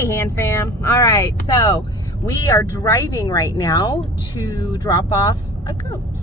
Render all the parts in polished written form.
Hey, hand fam. All right, so we are driving right now to drop off a goat.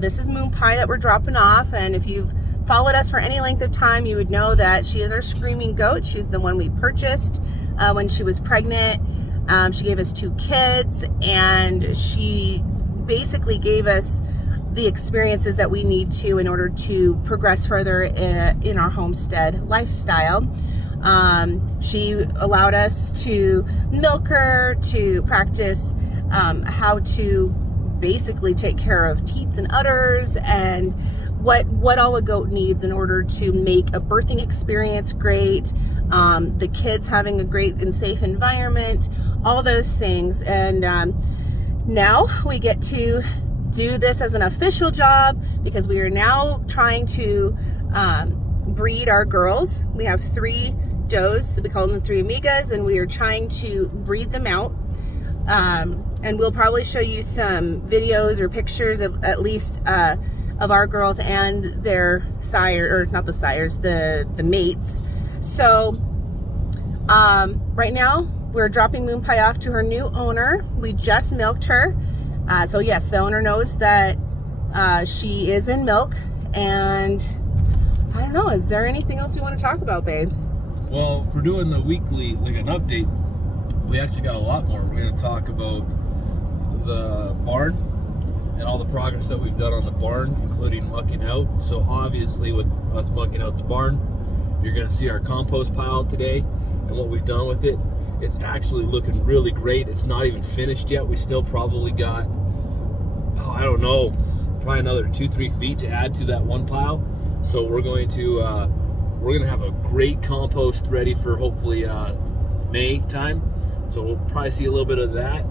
This is Moon Pie that we're dropping off, and if you've followed us for any length of time, you would know that she is our screaming goat. She's the one we purchased when she was pregnant. She gave us 2 kids, and she basically gave us the experiences that we need to in order to progress further in our homestead lifestyle. She allowed us to milk her, to practice how to basically take care of teats and udders, and what all a goat needs in order to make a birthing experience great, the kids having a great and safe environment, all those things. And now we get to do this as an official job because we are now trying to breed our girls. We have 3 does, we call them the 3 amigas, and we are trying to breed them out. And we'll probably show you some videos or pictures of at least of our girls and their sire, or not the sires, the mates. So right now we're dropping Moon Pie off to her new owner. We just milked her. So yes, the owner knows that she is in milk. And I don't know, is there anything else we want to talk about, babe? Well, if we're doing the weekly, like an update, we actually got a lot more. We're going to talk about the barn and all the progress that we've done on the barn, including mucking out. So obviously with us mucking out the barn, you're going to see our compost pile today and what we've done with it. It's actually looking really great. It's not even finished yet. We still probably got, I don't know, probably another 2-3 feet to add to that one pile. So we're going to have a great compost ready for hopefully May time. So we'll probably see a little bit of that.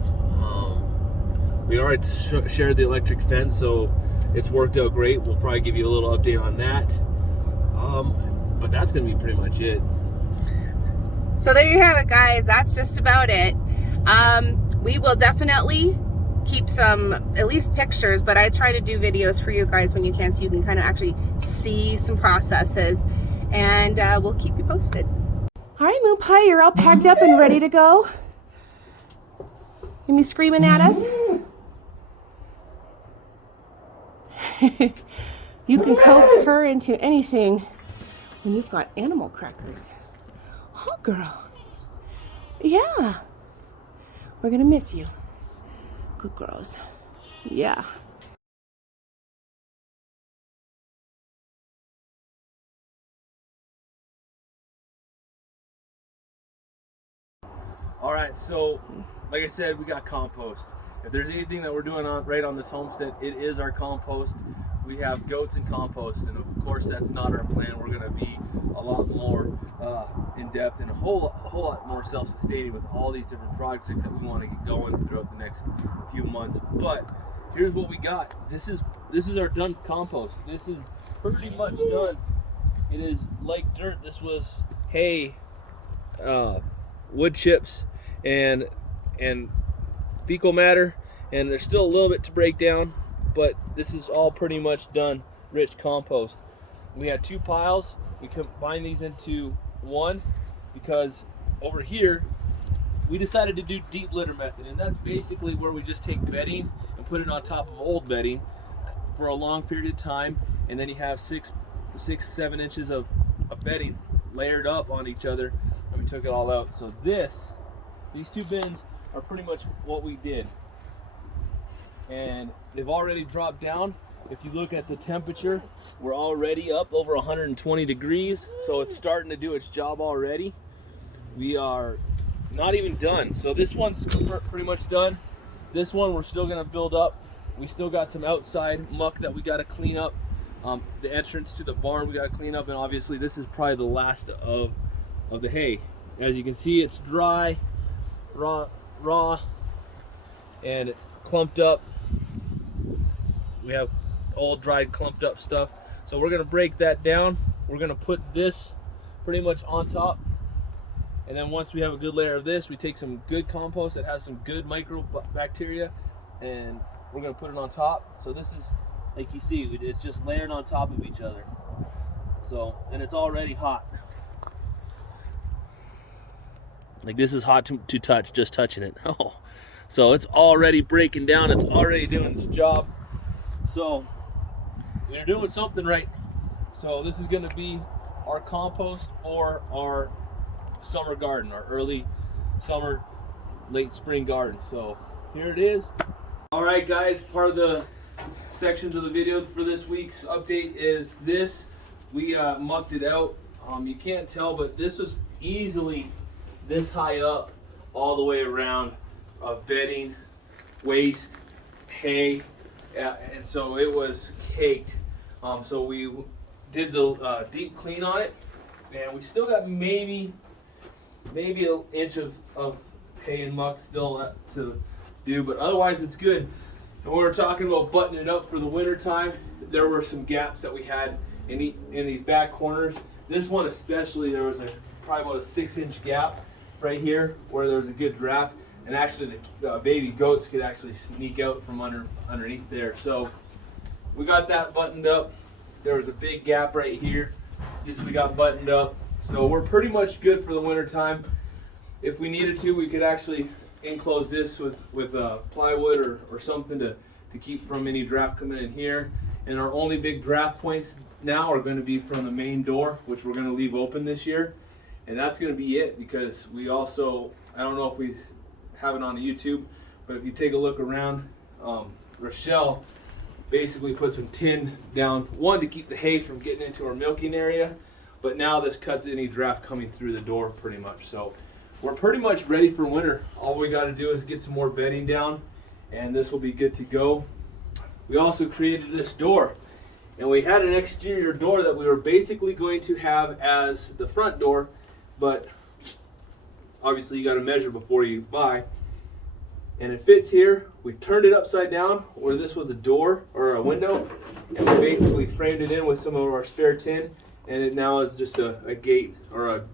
We already shared the electric fence, so it's worked out great. We'll probably give you a little update on that. But that's going to be pretty much it. So there you have it, guys. That's just about it. We will definitely keep some, at least pictures, but I try to do videos for you guys when you can, so you can kind of actually see some processes, and we'll keep you posted. All right, Moon Pie, you're all packed up and ready to go. You me screaming at us? You can coax her into anything when you've got animal crackers. Oh, girl. Yeah. We're gonna miss you. Good girls. Yeah. All right, so like I said, we got compost. If there's anything that we're doing right on this homestead, it is our compost. We have goats and compost, and of course that's not our plan. We're going to be a lot more in depth and a whole lot more self-sustaining with all these different projects that we want to get going throughout the next few months. But here's what we got. This is our done compost. This is pretty much done. It is like dirt. This was hay, wood chips, and fecal matter, and there's still a little bit to break down, but this is all pretty much done rich compost. We had 2 piles. We combined these into one because over here we decided to do deep litter method, and that's basically where we just take bedding and put it on top of old bedding for a long period of time, and then you have 6-7 inches of bedding layered up on each other, and we took it all out. So these 2 bins are pretty much what we did, and they've already dropped down. If you look at the temperature, we're already up over 120 degrees, so it's starting to do its job already. We are not even done. So this one's pretty much done. This one we're still going to build up. We still got some outside muck that we got to clean up. The entrance to the barn we got to clean up, and obviously this is probably the last of the hay. As you can see, it's dry, raw and clumped up. We have old dried clumped up stuff, so we're going to break that down. We're going to put this pretty much on top, and then once we have a good layer of this, we take some good compost that has some good microbacteria, and we're going to put it on top. So this is, like you see, it's just layered on top of each other. So, and it's already hot. Like this is hot to touch, just touching it. Oh, so it's already breaking down. It's already doing its job. So we're doing something right. So this is going to be our compost for our summer garden, our early summer, late spring garden. So here it is. All right, guys, part of the sections of the video for this week's update is this. We mucked it out. You can't tell, but this was easily this high up all the way around of bedding, waste, hay, and so it was caked. So we did the deep clean on it, and we still got maybe an inch of hay and muck still to do, but otherwise it's good. And when we're talking about buttoning it up for the winter time, there were some gaps that we had in these back corners. This one especially, there was probably about a 6-inch gap right here where there was a good draft, and actually the baby goats could actually sneak out from underneath there. So we got that buttoned up. There was a big gap right here. This we got buttoned up. So we're pretty much good for the winter time. If we needed to, we could actually enclose this with plywood or something to keep from any draft coming in here. And our only big draft points now are going to be from the main door, which we're going to leave open this year. And that's going to be it, because we also, I don't know if we have it on the YouTube, but if you take a look around, Rochelle basically put some tin down, one, to keep the hay from getting into our milking area, but now this cuts any draft coming through the door pretty much. So we're pretty much ready for winter. All we got to do is get some more bedding down, and this will be good to go. We also created this door, and we had an exterior door that we were basically going to have as the front door, but obviously you got to measure before you buy. And it fits here. We turned it upside down where this was a door or a window, and we basically framed it in with some of our spare tin, and it now is just a gate or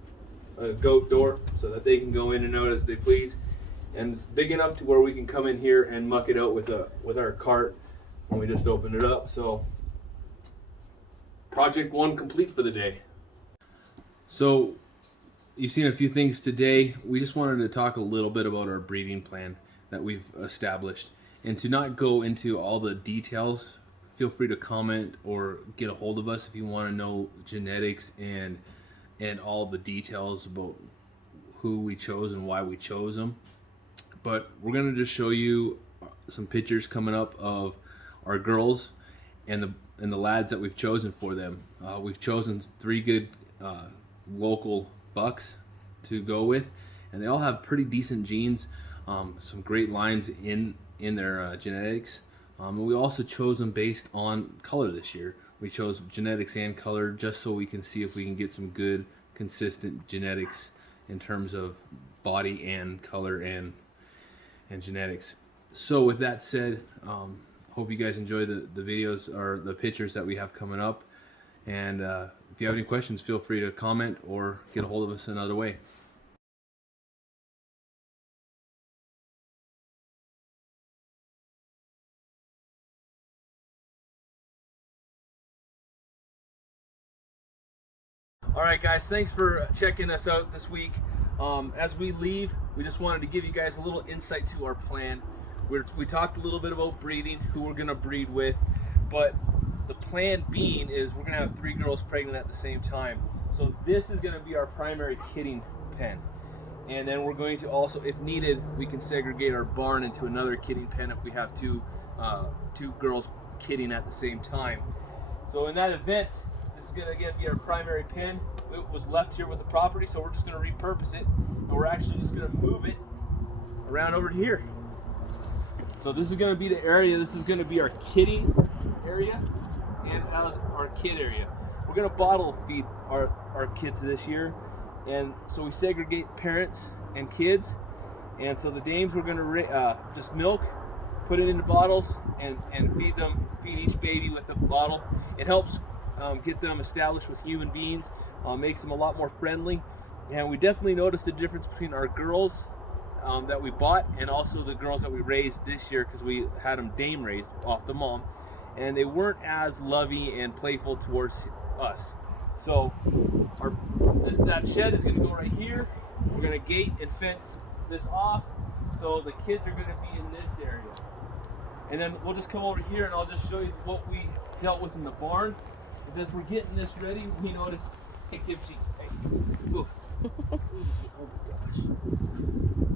a goat door so that they can go in and out as they please. And it's big enough to where we can come in here and muck it out with our cart when we just open it up. So project 1 complete for the day. So you've seen a few things today. We just wanted to talk a little bit about our breeding plan that we've established, and to not go into all the details. Feel free to comment or get a hold of us if you want to know genetics and all the details about who we chose and why we chose them. But we're going to just show you some pictures coming up of our girls and the lads that we've chosen for them. We've chosen 3 good local bucks to go with, and they all have pretty decent genes, some great lines in their genetics. And we also chose them based on color this year. We chose genetics and color just so we can see if we can get some good consistent genetics in terms of body and color and genetics. So with that said, hope you guys enjoy the videos or the pictures that we have coming up. And if you have any questions, feel free to comment or get a hold of us another way. All right, guys, thanks for checking us out this week. As we leave, we just wanted to give you guys a little insight to our plan. We talked a little bit about breeding, who we're going to breed with, but the plan being is we're going to have 3 girls pregnant at the same time. So this is going to be our primary kidding pen. And then we're going to also, if needed, we can segregate our barn into another kidding pen if we have two girls kidding at the same time. So in that event, this is going to again be our primary pen. It was left here with the property, so we're just going to repurpose it, and we're actually just going to move it around over to here. So this is going to be the area. This is going to be our kidding area and our kid area. We're going to bottle feed our kids this year, and so we segregate parents and kids. And so the dames we're going to just milk, put it into bottles, and feed each baby with a bottle. It helps get them established with human beings, makes them a lot more friendly. And we definitely noticed the difference between our girls that we bought and also the girls that we raised this year, because we had them dame raised off the mom, and they weren't as lovey and playful towards us. So our that shed is gonna go right here. We're gonna gate and fence this off, so the kids are gonna be in this area. And then we'll just come over here and I'll just show you what we dealt with in the barn. As we're getting this ready, we noticed, hey Kimchi, hey. Ooh. Oh my gosh.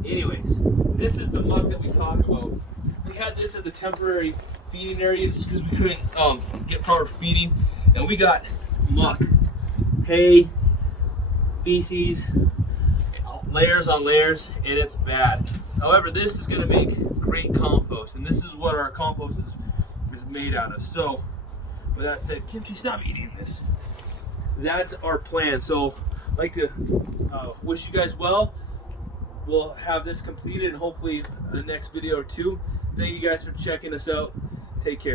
Anyways, this is the muck that we talk about. We had this as a temporary feeding area just because we couldn't get proper feeding. And we got muck, hay, feces, layers on layers, and it's bad. However, this is gonna make great compost, and this is what our compost is made out of. So, with that said, Kimchi, stop eating this. That's our plan. So, I'd like to wish you guys well. We'll have this completed and hopefully the next video or two. Thank you guys for checking us out. Take care.